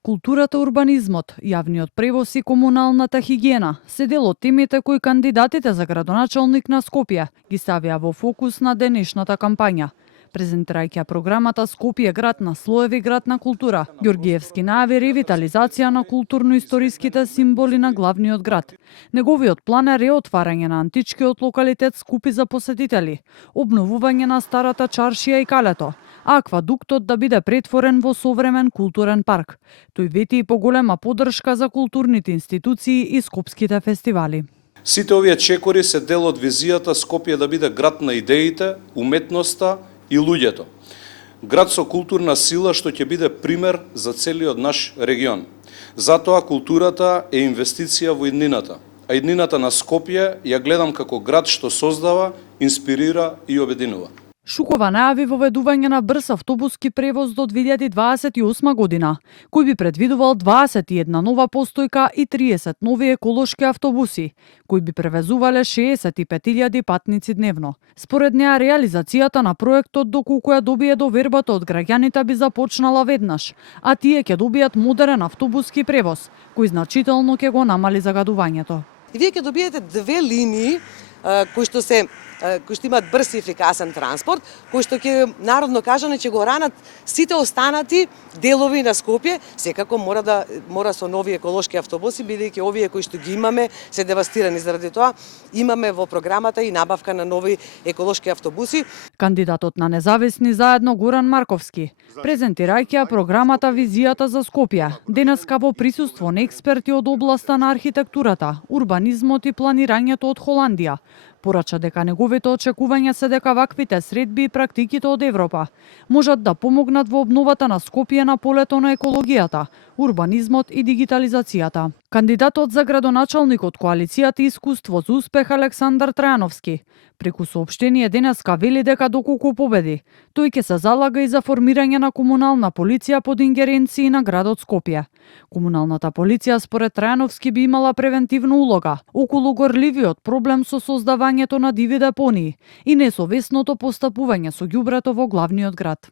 Културата, урбанизмот, јавниот превоз и комуналната хигиена се дел од темите кои кандидатите за градоначалник на Скопје ги ставија во фокус на денешната кампања. Презентирајќи програмата Скопје град на слоеви, град на култура, Ѓоргиевски најави ревитализација на културно-историските символи на главниот град. Неговиот план е реотварање на античкиот локалитет скупи за посетители, обновување на старата чаршија и калето, а аквадуктот да биде претворен во современ културен парк. Тој вети и поголема поддршка за културните институции и скопските фестивали. Сите овие чекори се дел од визијата Скопје да биде град на идеите, уметноста и луѓето. Град со културна сила што ќе биде пример за целиот наш регион. Затоа културата е инвестиција во иднината, а иднината на Скопје ја гледам како град што создава, инспирира и обединува. Шукова најави воведување на брз автобуски превоз до 2028 година, кој би предвидувал 21 нова постојка и 30 нови еколошки автобуси, кои би превезувале 65.000 патници дневно. Според неа, реализацијата на проектот, доколку ја добие довербата од граѓаните, би започнала веднаш, а тие ќе добијат модерен автобуски превоз, кој значително ќе го намали загадувањето. Вие ќе добиете две линии кои што имаат брз и ефикасен транспорт, кои што ќе народно кажано ќе го ранат сите останати делови на Скопје. Секако мора со нови еколошки автобуси, бидејќи овие кои што ги имаме се девастирани. Заради тоа имаме во програмата и набавка на нови еколошки автобуси. Кандидатот на независни заедно Горан Марковски, презентирајќи програмата Визијата за Скопје, денеска во присуство на експерти од областа на архитектурата, урбанизмот и планирањето од Холандија, порача дека неговите очекувања се дека ваквите средби и практиките од Европа можат да помогнат во обновата на Скопје на полето на екологијата, урбанизмот и дигитализацијата. Кандидатот за градоначалник од коалицијата Искуство за успех Александар Трајановски преку соопштение денеска вели дека доколку победи, тој ќе се залага и за формирање на комунална полиција под ингеренции на градот Скопје. Комуналната полиција според Трајановски би имала превентивна улога околу горливиот проблем со создавањето на диви депонии и несовесното постапување со ѓубрето во главниот град.